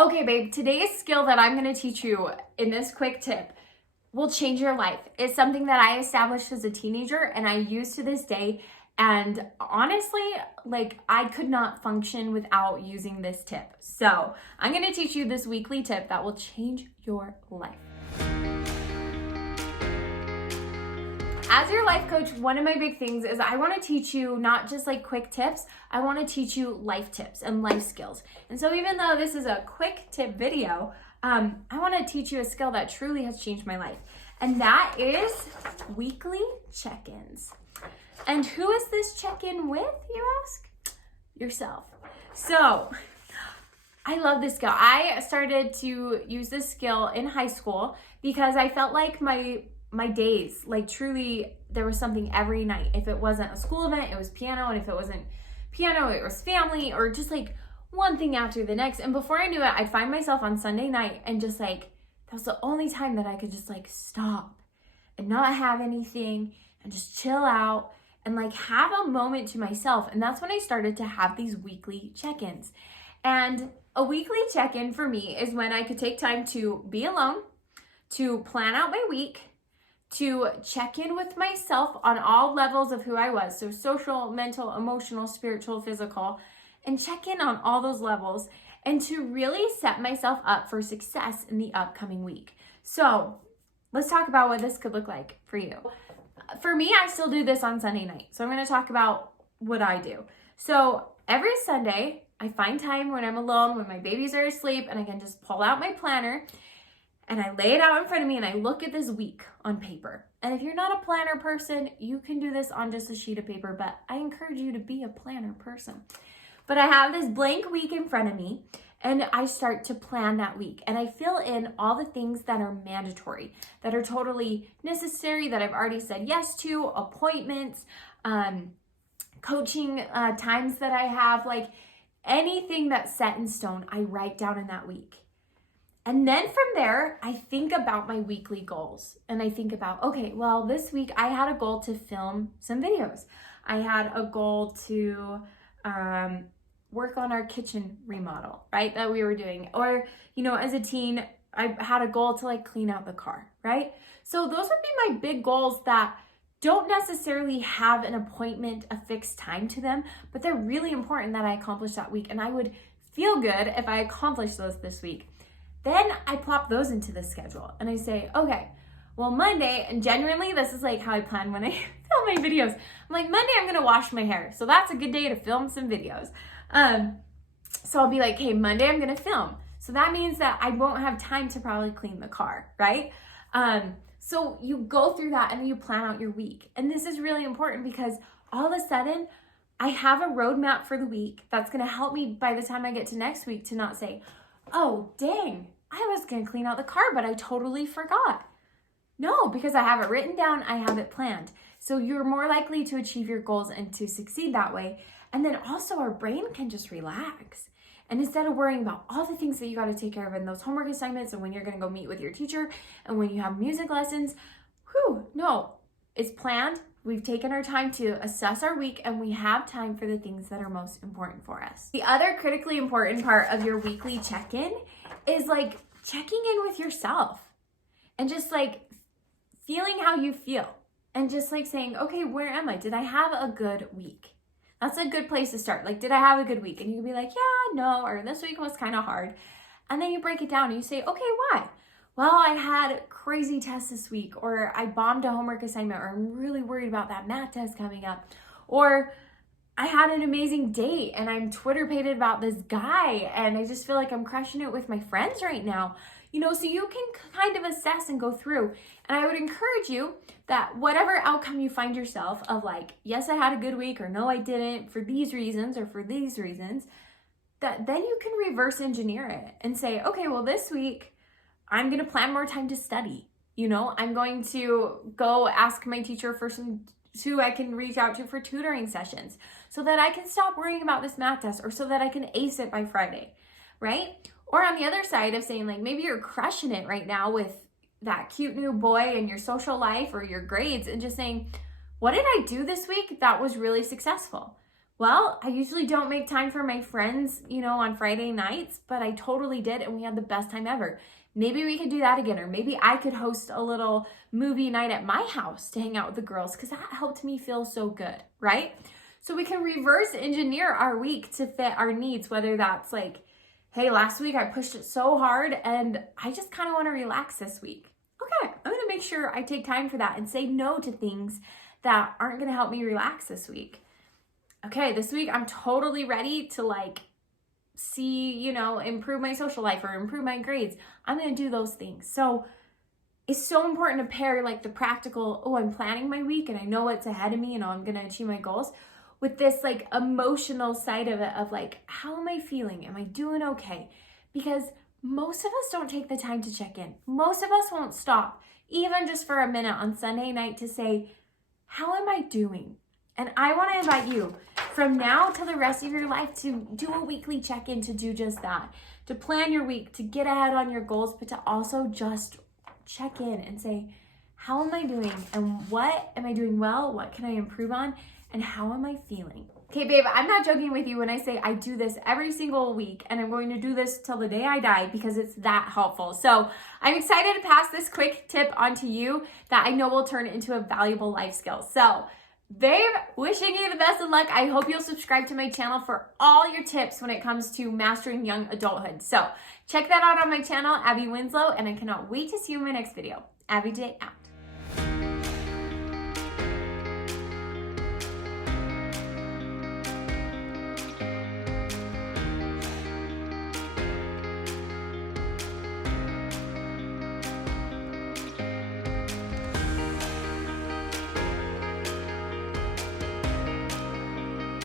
Okay, babe, today's skill that I'm going to teach you in this quick tip will change your life. It's something that I established as a teenager and I use to this day. And honestly, I could not function without using this tip. So I'm going to teach you this weekly tip that will change your life. As your life coach, one of my big things is I want to teach you not just quick tips, I want to teach you life tips and life skills. And so even though this is a quick tip video, I want to teach you a skill that truly has changed my life. And that is weekly check-ins. And who is this check-in with, you ask? Yourself. So I love this skill. I started to use this skill in high school because I felt like my days, truly there was something every night. If it wasn't a school event, it was piano. And if it wasn't piano, it was family, or just one thing after the next. And before I knew it, I'd find myself on Sunday night and just that was the only time that I could just stop and not have anything and just chill out and have a moment to myself. And that's when I started to have these weekly check-ins. And a weekly check-in for me is when I could take time to be alone, to plan out my week, to check in with myself on all levels of who I was. So social, mental, emotional, spiritual, physical, and check in on all those levels and to really set myself up for success in the upcoming week. So let's talk about what this could look like for you. For me, I still do this on Sunday night. So I'm going to talk about what I do. So every Sunday, I find time when I'm alone, when my babies are asleep, and I can just pull out my planner and I lay it out in front of me and I look at this week on paper. And if you're not a planner person, you can do this on just a sheet of paper, but I encourage you to be a planner person. But I have this blank week in front of me and I start to plan that week. And I fill in all the things that are mandatory, that are totally necessary, that I've already said yes to, appointments, coaching times that I have, anything that's set in stone, I write down in that week. And then from there, I think about my weekly goals. And I think about, okay, well, this week I had a goal to film some videos. I had a goal to work on our kitchen remodel, right, that we were doing. Or, as a teen, I had a goal to clean out the car, right? So those would be my big goals that don't necessarily have an appointment, a fixed time to them, but they're really important that I accomplish that week. And I would feel good if I accomplished those this week. Then I plop those into the schedule and I say, okay, well, Monday, and genuinely, this is how I plan when I film my videos. I'm Monday, I'm gonna wash my hair. So that's a good day to film some videos. So I'll be hey, Monday, I'm gonna film. So that means that I won't have time to probably clean the car, right? So you go through that and then you plan out your week. And this is really important because all of a sudden, I have a roadmap for the week that's gonna help me by the time I get to next week to not say, oh, dang, I was going to clean out the car, but I totally forgot. No, because I have it written down, I have it planned. So you're more likely to achieve your goals and to succeed that way. And then also our brain can just relax. And instead of worrying about all the things that you got to take care of in those homework assignments and when you're going to go meet with your teacher and when you have music lessons, no, it's planned. We've taken our time to assess our week and we have time for the things that are most important for us. The other critically important part of your weekly check-in is checking in with yourself and just feeling how you feel and just saying, okay, where am I? Did I have a good week? That's a good place to start. Did I have a good week? And you can be yeah, no, or this week was kind of hard. And then you break it down and you say, okay, why? Well, I had crazy tests this week, or I bombed a homework assignment, or I'm really worried about that math test coming up, or I had an amazing date and I'm Twitter-pated about this guy and I just feel I'm crushing it with my friends right now. So you can kind of assess and go through. And I would encourage you that whatever outcome you find yourself of yes, I had a good week, or no, I didn't for these reasons or for these reasons, that then you can reverse engineer it and say, okay, well, this week, I'm going to plan more time to study. I'm going to go ask my teacher for who I can reach out to for tutoring sessions so that I can stop worrying about this math test or so that I can ace it by Friday, right? Or on the other side of saying maybe you're crushing it right now with that cute new boy in your social life or your grades and just saying, what did I do this week that was really successful? Well, I usually don't make time for my friends, on Friday nights, but I totally did, and we had the best time ever. Maybe we could do that again, or maybe I could host a little movie night at my house to hang out with the girls, because that helped me feel so good, right? So we can reverse engineer our week to fit our needs, whether that's like, hey, last week I pushed it so hard and I just kind of want to relax this week. Okay, I'm going to make sure I take time for that and say no to things that aren't going to help me relax this week. Okay, this week I'm totally ready to see, improve my social life or improve my grades. I'm going to do those things. So it's so important to pair the practical, I'm planning my week and I know what's ahead of me and I'm going to achieve my goals, with this emotional side of it of how am I feeling? Am I doing okay? Because most of us don't take the time to check in. Most of us won't stop, even just for a minute on Sunday night, to say, how am I doing? And I want to invite you from now till the rest of your life to do a weekly check-in, to do just that, to plan your week, to get ahead on your goals, but to also just check in and say, how am I doing? And what am I doing well? What can I improve on? And how am I feeling? Okay, babe, I'm not joking with you when I say I do this every single week, and I'm going to do this till the day I die because it's that helpful. So I'm excited to pass this quick tip on to you that I know will turn into a valuable life skill. So babe, wishing you the best of luck. I hope you'll subscribe to my channel for all your tips when it comes to mastering young adulthood. So check that out on my channel, Abbi Winslow, and I cannot wait to see you in my next video. Abbi J out.